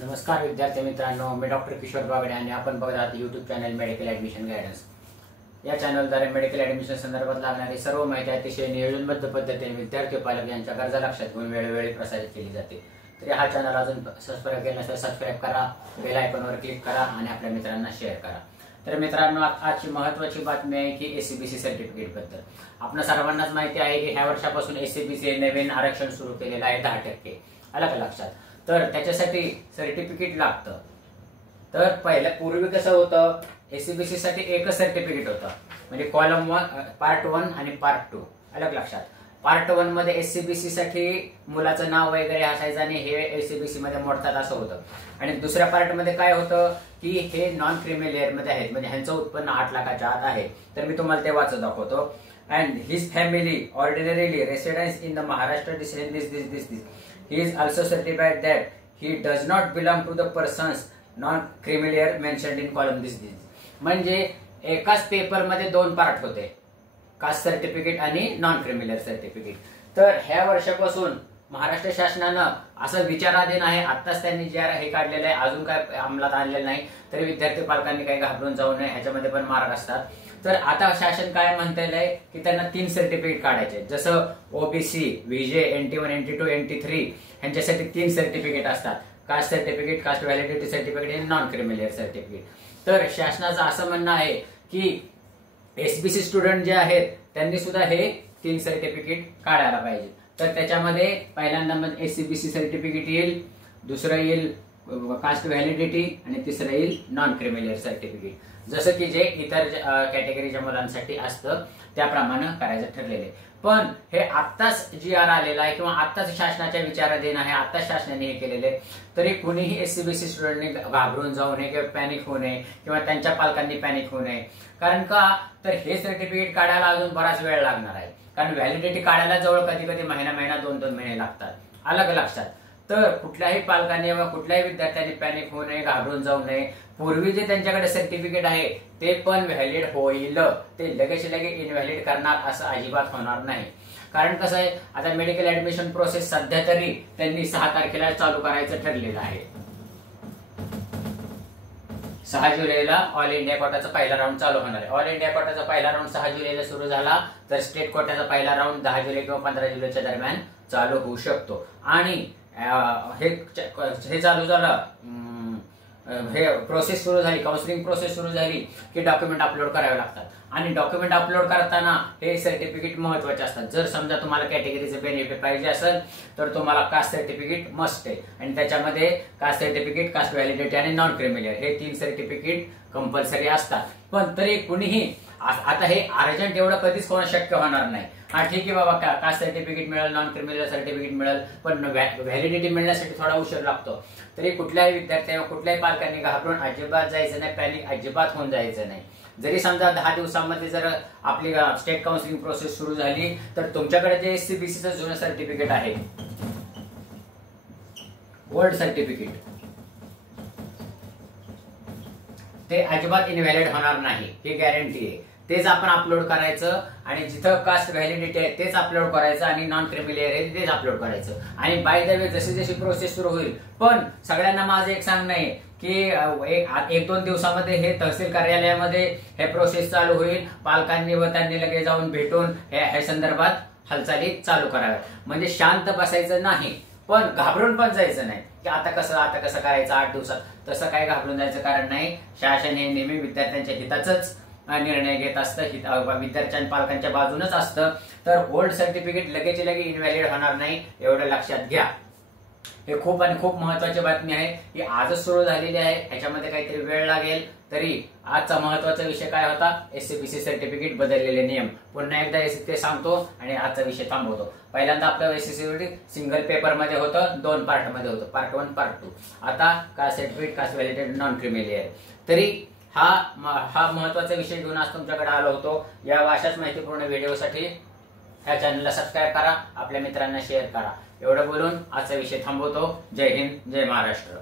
नमस्कार विद्यार्थी मित्रांनो, मी डॉक्टर किशोर बागडे आणि आपण बघत आहात YouTube channel medical admission guidance. या चॅनलद्वारे मेडिकल ॲडमिशन संदर्भात लागणारी सर्व माहिती अतिशय नियोजनबद्ध पद्धतीने विद्यार्थी पालक यांच्या गरजा लक्षात घेऊन वेळोवेळी प्रसारित केली जाते। तरी हा चॅनल अजून सबस्क्राइब केला नसेल सबस्क्राइब करा, बेल आयकॉनवर क्लिक करा आणि आपल्या मित्रांना शेअर करा। तर मित्रांनो, आजची महत्त्वाची बातमी आहे की एससीबीसी सर्टिफिकेट बद्दल। आपल्या सर्वांनाच माहिती आहे की ह्या वर्षापासून एससीबीसी नवीन आरक्षण सुरू केलेलं आहे 10%। आलं का लक्षात? तर त्याच्यासाठी सर्टिफिकेट लागतं। तर पहिल्या पूर्वी कसं होतं, एससीबीसी साठी एकच सर्टिफिकेट होतं, म्हणजे कॉलम 1 पार्ट 1 आणि पार्ट 2। आलं लक्षात? पार्ट 1 मध्ये एससीबीसी साठी मुलाचं नाव वगैरे असायचं आणि हे एससीबीसी मध्ये मोडतात असं होतं। आणि दुसऱ्या पार्ट मध्ये काय होतं की हे नॉन क्रिमी लेअर मध्ये आहेत, म्हणजे ह्यांचं उत्पन्न 8 लाखाच्या आत आहे। तर मी तुम्हाला ते वाचत दाखवतो। And his family ordinarily residence in the Maharashtra this. He is also certified that he does not belong to the persons non-criminal mentioned in column this. म्हणजे एकाच पेपर मध्ये दोन पार्ट होते, कास्ट सर्टिफिकेट आणि नॉन क्रिमिनल सर्टिफिकेट। तर ह्या वर्षापासून महाराष्ट्र शासनानं असं विचाराधीन आहे, आत्ताच त्यांनी जे हे काढलेलं आहे, अजून काय अंमलात आणलेलं नाही, तरी विद्यार्थी पालकांनी काही घाबरून जाऊ नये, ह्याच्यामध्ये पण मार्ग असतात। तर आता शासन काय म्हणतंय की त्यांना 3 सर्टिफिकेट काढायचे, जसं OBC, VJ, NT1, NT2, NT3 ह्यांच्यासाठी 3 सर्टिफिकेट असतात, caste certificate, caste validity certificate आणि नॉन क्रिमिनल सर्टिफिकेट। तर शासनाचं असं म्हणणं आहे की एसबीसी स्टुडंट जे आहेत त्यांनी सुद्धा हे 3 सर्टिफिकेट काढायला पाहिजे। तर त्याच्यामध्ये पहिल्यांदा एससीबीसी सर्टिफिकेट येईल, दुसरं येईल कास्ट व्हॅलिडिटी आणि तिसरं येईल नॉन क्रिमिनल सर्टिफिकेट। जसं की जे इतर कॅटेगरीच्या मुलांसाठी असतं त्याप्रमाणे करायचं ठरलेले। पण हे आत्ताच GR आलेला आहे किंवा आत्ताच शासनाच्या विचाराधीन आहे, आत्ताच शासनाने हे केलेले, तरी कुणीही एससीबीसी स्टुडंटने घाबरून जाऊ नये किंवा पॅनिक होऊ नये किंवा त्यांच्या पालकांनी पॅनिक होऊ नये। कारण का, तर हे सर्टिफिकेट काढायला अजून बराच वेळ लागणार आहे, कारण व्हॅलिडिटी काढायला जवळ कधी कधी महिना 2-2 महिने लागतात। आलं लक्षात? तर कुठल्याही पालकांनी किंवा कुठल्याही विद्यार्थ्यांनी पॅनिक होऊ नये, घाबरून जाऊ नये। पूर्वी जे त्यांच्याकडे सर्टिफिकेट आहे ते पण व्हॅलिड होईल, ते लगेच इनव्हॅलिड करणार असं अजिबात होणार नाही। कारण कसं आहे, आता मेडिकल ऍडमिशन प्रोसेस सध्या तरी त्यांनी 6 तारखेला चालू करायचं ठरलेलं आहे। 6 जुलैला ऑल इंडिया कोटाचा पहिला राऊंड चालू होणार आहे। ऑल इंडिया कोटाचा पहिला राऊंड 6 जुलैला सुरू झाला, तर स्टेट कोटाचा पहिला राऊंड 10 जुलै किंवा 15 जुलैच्या दरम्यान चालू होऊ शकतो। आणि हे चालू झालं, हे प्रोसेस सुरू झाली, काउन्सिलिंग प्रोसेस सुरू झाली की डॉक्युमेंट अपलोड करावे लागतात। आणि डॉक्युमेंट अपलोड करताना हे सर्टिफिकेट महत्वाचे असतात। जर समजा तुम्हाला कॅटेगरीचे बेनिफिट पाहिजे असेल तर तुम्हाला कास्ट सर्टिफिकेट मस्ट आहे, आणि त्याच्यामध्ये कास्ट सर्टिफिकेट, कास्ट व्हॅलिडिटी आणि नॉन क्रिमिनल हे 3 सर्टिफिकेट कंपल्सरी असतात। पण तरी कुणीही आता हे अर्जंट एवढं कधीच कोणा शक्य होणार नाही। हा ठीक आहे बाबा, कास्ट सर्टिफिकेट मिळेल, नॉन क्रिमिनल सर्टिफिकेट मिळेल, पण व्हॅलिडिटी मिळण्यासाठी थोडा उशीर लागतो। तरी कुठल्याही विद्यार्थ्यांना, कुठल्याही पालकांनी घाबरून अजिबात जायचं नाही, पॅनिक अजिबात होऊन जायचं नाही। जरी समजा 10 दिवसांमध्ये जर आपली स्टेट काउन्सिलिंग प्रोसेस सुरू झाली, तर तुमच्याकडे जे एससीबीसीचं जुनं सर्टिफिकेट आहे, ओल्ड सर्टिफिकेट, ते अजिबात इनव्हॅलिड होणार नाही, ही गॅरंटी आहे। तेच आपण अपलोड करायचं, आणि जिथं कास्ट व्हॅलिडिटी आहे तेच अपलोड करायचं, आणि नॉन क्रिमिनल आहे तेच अपलोड करायचं। आणि बाय द वे जशी जशी प्रोसेस सुरू होईल, पण सगळ्यांना माझं एक सांगणं आहे की 1-2 दिवसामध्ये हे तहसील कार्यालयामध्ये हे प्रोसेस चालू होईल। पालकांनी व त्यांनी लगेच जाऊन भेटून हे संदर्भात हालचाली चालू कराव्यात। म्हणजे शांत बसायचं नाही, पण घाबरून पण जायचं नाही की आता कसं करायचं 8 दिवसात, तसं काही घाबरून जायचं कारण नाही। शासन हे नेहमी विद्यार्थ्यांच्या हिताचंच निर्णय घेत असतं, विद्यार्थ्यांच्या पालकांच्या बाजूनच असतं। तर ओल्ड सर्टिफिकेट लगेच इनव्हॅलिड होणार नाही, एवढं लक्षात घ्या। हे खूप आणि खूप महत्वाची बातमी आहे, की आजच सुरू झालेली आहे, ह्याच्यामध्ये काहीतरी वेळ लागेल। तरी आजचा महत्वाचा विषय काय होता, एससीबीसी सर्टिफिकेट बदललेले नियम। पुन्हा एकदा ते सांगतो आणि आजचा विषय थांबवतो। पहिल्यांदा आपलं एससीबीसी सिंगल पेपर मध्ये होतं, 2 पार्ट मध्ये होतं, पार्ट 1 पार्ट 2। आता caste certificate, caste validity, non criminal आहे। तरी हा महत्वाचा विषय घेऊन आज तुमच्याकडे आलो होतो। या अशाच माहितीपूर्ण व्हिडिओसाठी ह्या चॅनलला सबस्क्राईब करा, आपल्या मित्रांना शेअर करा। एवढं बोलून आजचा विषय थांबवतो। जय हिंद, जय महाराष्ट्र।